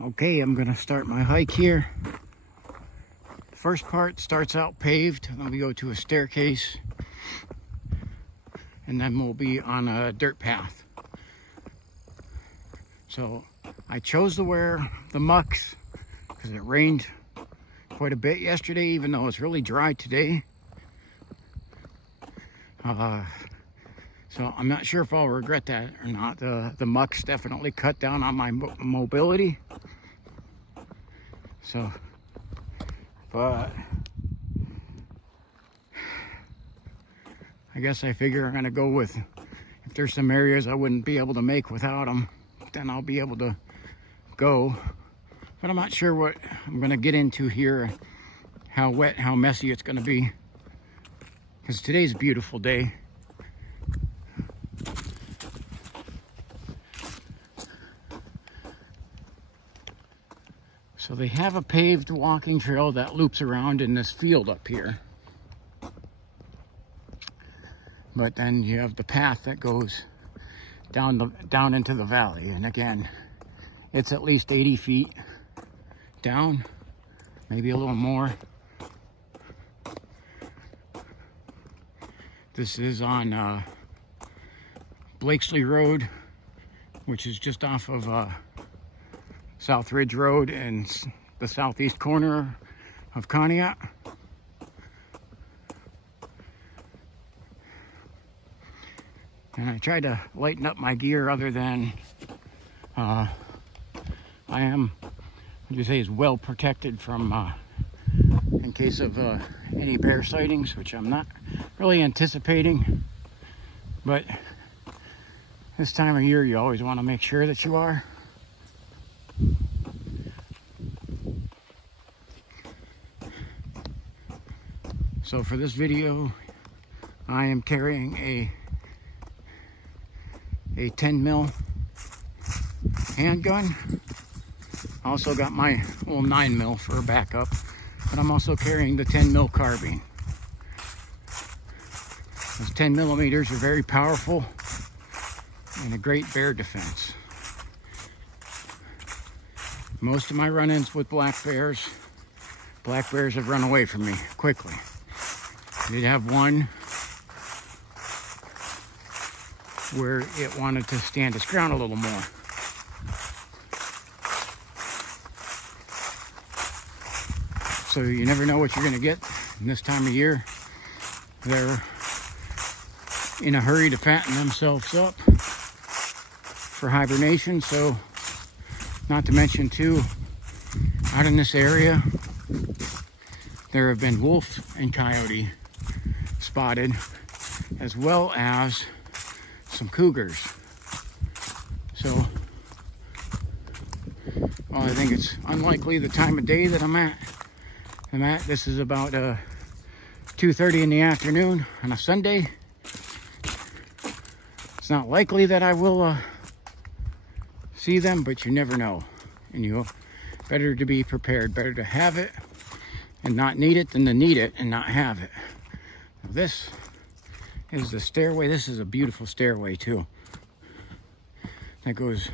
Okay, I'm gonna start my hike here. The first part starts out paved, then we go to a staircase, and then we'll be on a dirt path. So I chose to wear the mucks because it rained quite a bit yesterday, even though it's really dry today. So I'm not sure if I'll regret that or not. The mucks definitely cut down on my mobility. So, but I guess I figure I'm gonna go with, if there's some areas I wouldn't be able to make without them, then I'll be able to go. But I'm not sure what I'm gonna get into here, how wet, how messy it's gonna be, because today's a beautiful day. So they have a paved walking trail that loops around in this field up here. But then you have the path that goes down into the valley. And again, it's at least 80 feet down, maybe a little more. This is on Blakesley Road, which is just off of South Ridge Road and the southeast corner of Conneaut. And I tried to lighten up my gear other than I am, what you say, is well protected from in case of any bear sightings, which I'm not really anticipating. But this time of year, you always want to make sure that you are. So for this video, I am carrying a 10 mil handgun. I also got my 9 mil for a backup, but I'm also carrying the 10 mil carbine. Those 10 millimeters are very powerful and a great bear defense. Most of my run-ins with black bears have run away from me quickly. I did have one where it wanted to stand its ground a little more. So you never know what you're gonna get in this time of year. They're in a hurry to fatten themselves up for hibernation. So, not to mention too, out in this area, there have been wolf and coyote spotted, as well as some cougars. So, well, I think it's unlikely the time of day that I'm at. This is about 2:30 in the afternoon on a Sunday. It's not likely that I will see them, but you never know. And you better to be prepared, better to have it and not need it than to need it and not have it. Now, this is the stairway. This is a beautiful stairway too. That goes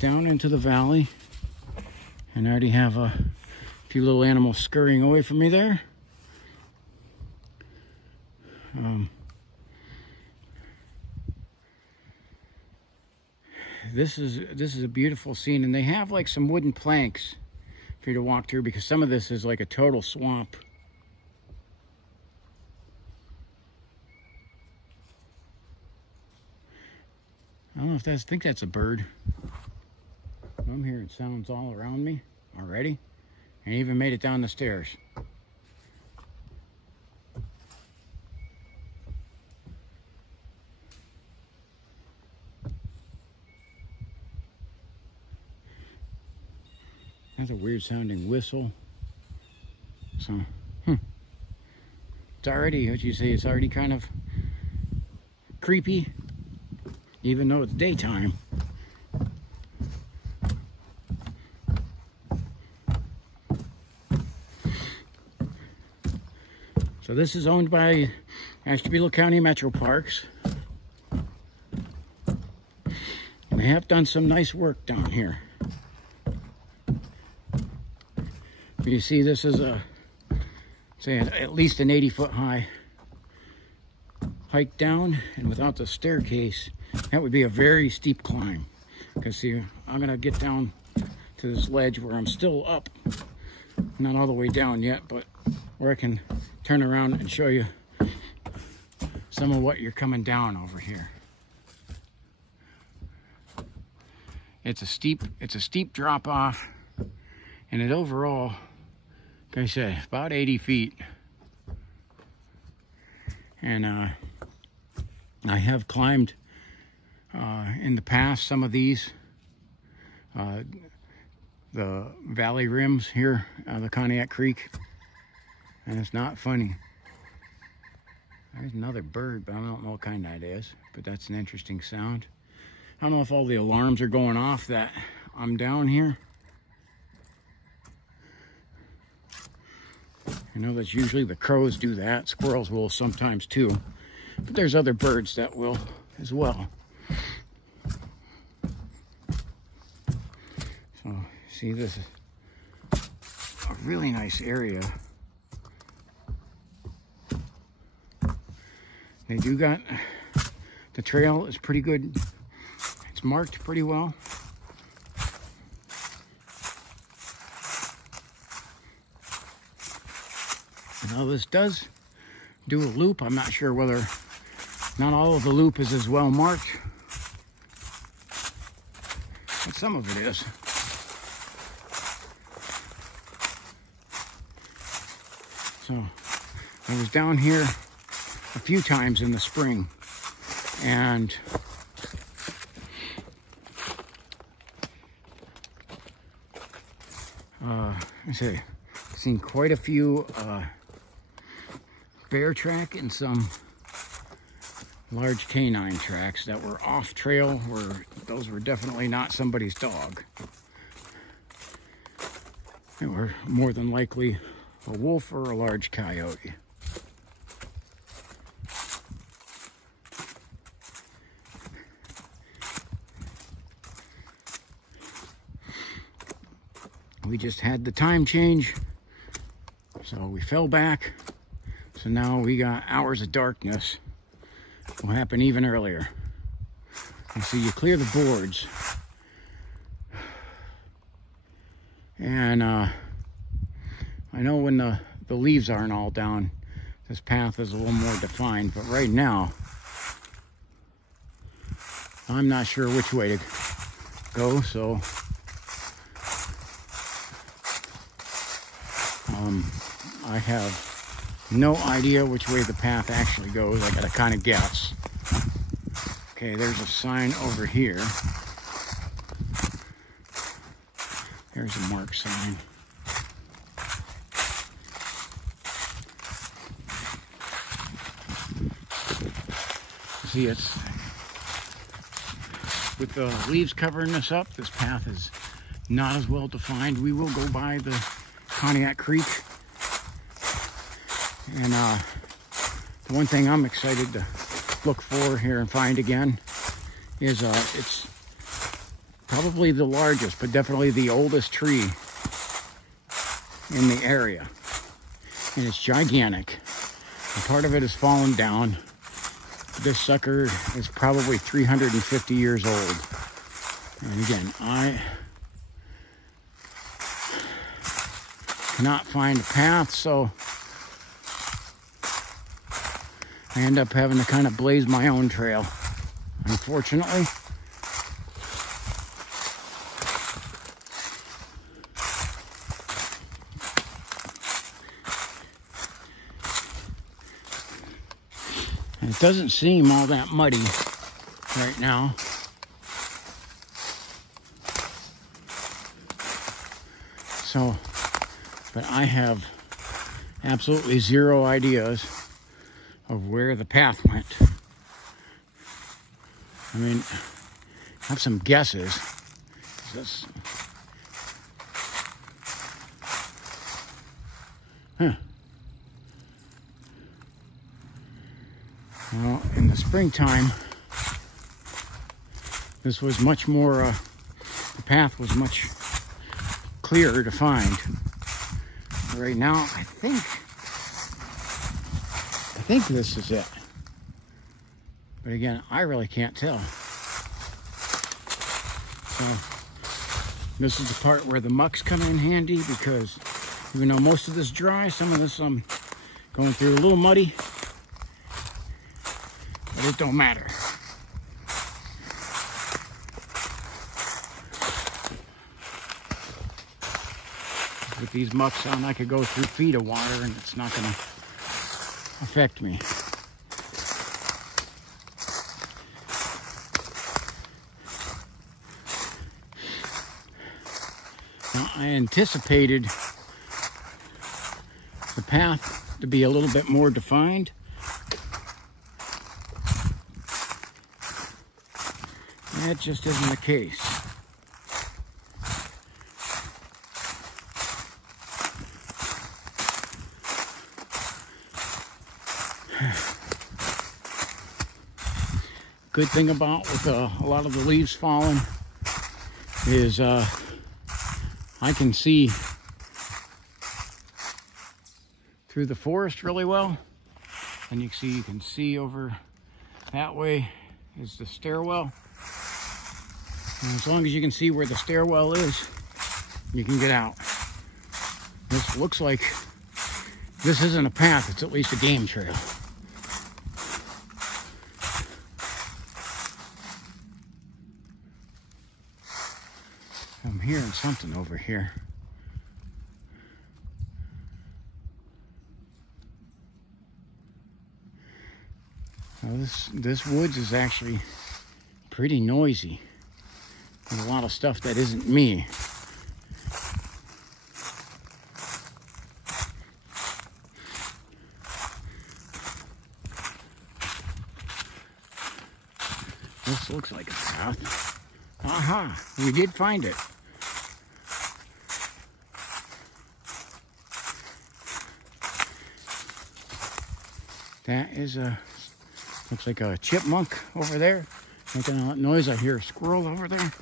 down into the valley. And I already have a few little animals scurrying away from me there. This is a beautiful scene, and they have like some wooden planks for you to walk through, because some of this is like a total swamp. I don't know if that's, I think that's a bird. I'm hearing sounds all around me already. I even made it down the stairs. That's a weird sounding whistle. So, it's already, what you say, it's already kind of creepy, even though it's daytime. So this is owned by Ashtabula County Metro Parks. And they have done some nice work down here. You see, this is a, say, at least an 80-foot high hike down, and without the staircase, that would be a very steep climb. Because see, I'm gonna get down to this ledge where I'm still up, not all the way down yet, but where I can turn around and show you some of what you're coming down over here. It's a steep drop off, and it overall, like I said, about 80 feet. And I have climbed in the past some of these, the valley rims here, the Conneaut Creek, and it's not funny. There's another bird, but I don't know what kind that is, but that's an interesting sound. I don't know if all the alarms are going off that I'm down here. I know that's usually the crows do that. Squirrels will sometimes too, but there's other birds that will as well. So see, this is a really nice area. They do got, the trail is pretty good. It's marked pretty well. Now this does do a loop. I'm not sure whether, not all of the loop is as well marked, but some of it is. So I was down here a few times in the spring, and I say, seen quite a few bear track and some large canine tracks that were off trail, where those were definitely not somebody's dog. They were more than likely a wolf or a large coyote. We just had the time change, so we fell back. So now we got hours of darkness. Will happen even earlier. And so you clear the boards, and I know when the leaves aren't all down, this path is a little more defined, but right now I'm not sure which way to go, so I have no idea which way the path actually goes. I gotta kind of guess. Okay, there's a sign over here. There's a marked sign. See, it's with the leaves covering this up, this path is not as well defined. We will go by the Conneaut Creek, and the one thing I'm excited to look for here and find again is it's probably the largest, but definitely the oldest tree in the area, and it's gigantic, and part of it has fallen down. This sucker is probably 350 years old, and again, I cannot find a path, so I end up having to kind of blaze my own trail, unfortunately. And it doesn't seem all that muddy right now. So, but I have absolutely zero ideas of where the path went. I mean, I have some guesses. This, well, in the springtime, this was much more, the path was much clearer to find. Right now, I think this is it. But again, I really can't tell. So this is the part where the mucks come in handy, because even though most of this is dry, some of this I'm going through a little muddy, but it don't matter. With these mucks on, I could go through feet of water and it's not going to affect me. Now, I anticipated the path to be a little bit more defined. That just isn't the case. Good thing about with a lot of the leaves falling is I can see through the forest really well. And you can see over that way is the stairwell. And as long as you can see where the stairwell is, you can get out. This looks like this isn't a path, it's at least a game trail. I'm hearing something over here. Now this woods is actually pretty noisy. There's a lot of stuff that isn't me. This looks like a path. Aha! We did find it. That is looks like a chipmunk over there. Making a lot of noise. I hear a squirrel over there.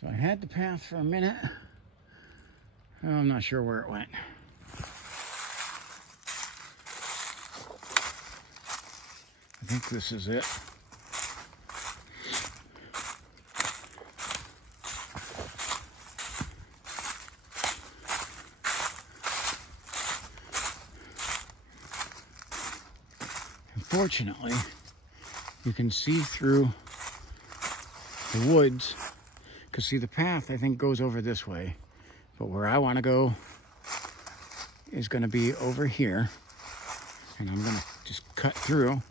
So I had the path for a minute. Oh, I'm not sure where it went. I think this is it. Unfortunately, you can see through the woods, because see the path I think goes over this way, but where I want to go is going to be over here, and I'm going to just cut through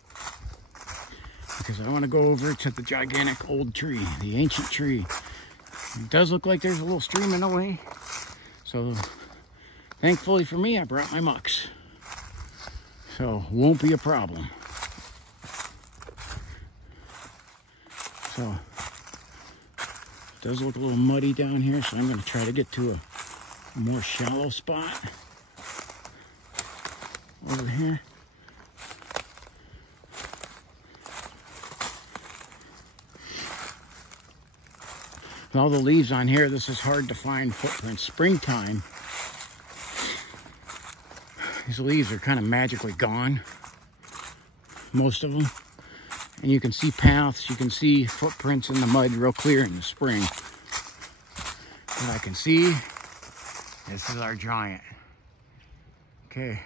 because I want to go over to the gigantic old tree, the ancient tree. It does look like there's a little stream in the way, so thankfully for me I brought my mucks, so won't be a problem. So it does look a little muddy down here, so I'm going to try to get to a more shallow spot over here. With all the leaves on here, this is hard to find footprints. Springtime, these leaves are kind of magically gone, most of them. And you can see paths, you can see footprints in the mud real clear in the spring. What I can see, this is our giant. Okay,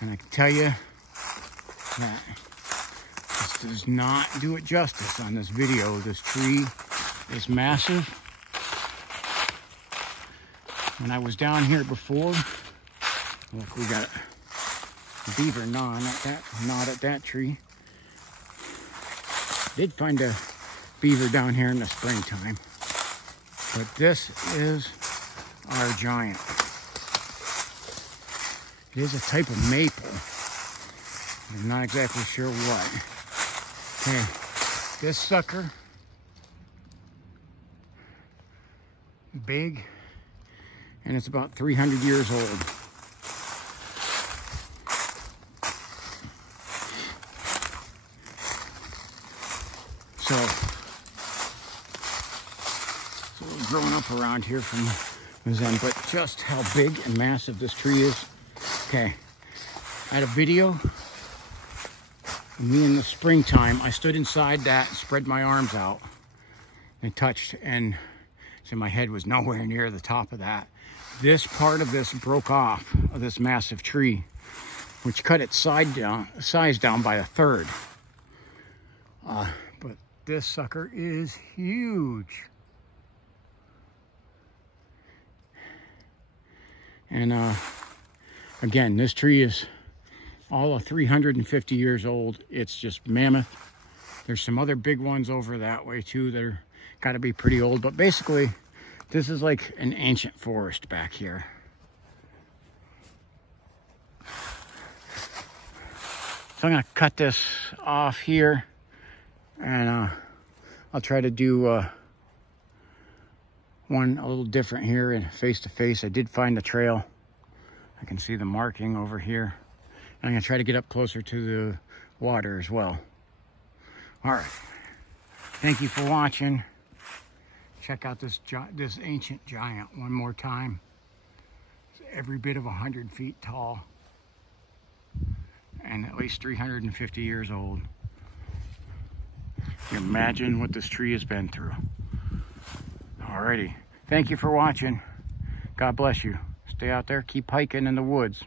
and I can tell you that this does not do it justice on this video. This tree is massive. When I was down here before, look, we got a beaver gnawing at that tree. Did find a beaver down here in the springtime, but this is our giant. It is a type of maple. I'm not exactly sure what. Okay, this sucker, big and it's about 300 years old. So we're growing up around here from Zen, but just how big and massive this tree is. Okay, I had a video of me in the springtime. I stood inside that, spread my arms out, and touched, and so my head was nowhere near the top of that. This part of this broke off of this massive tree, which cut its size down by a third. But this sucker is huge. And again, this tree is all of 350 years old. It's just mammoth. There's some other big ones over that way too that are got to be pretty old, but basically this is like an ancient forest back here. So I'm gonna cut this off here, and I'll try to do one a little different here and face to face. I did find a trail. I can see the marking over here. I'm gonna try to get up closer to the water as well. All right, thank you for watching. Check out this ancient giant one more time. It's every bit of 100 feet tall and at least 350 years old. You imagine what this tree has been through. Alrighty, thank you for watching. God bless you. Stay out there, keep hiking in the woods.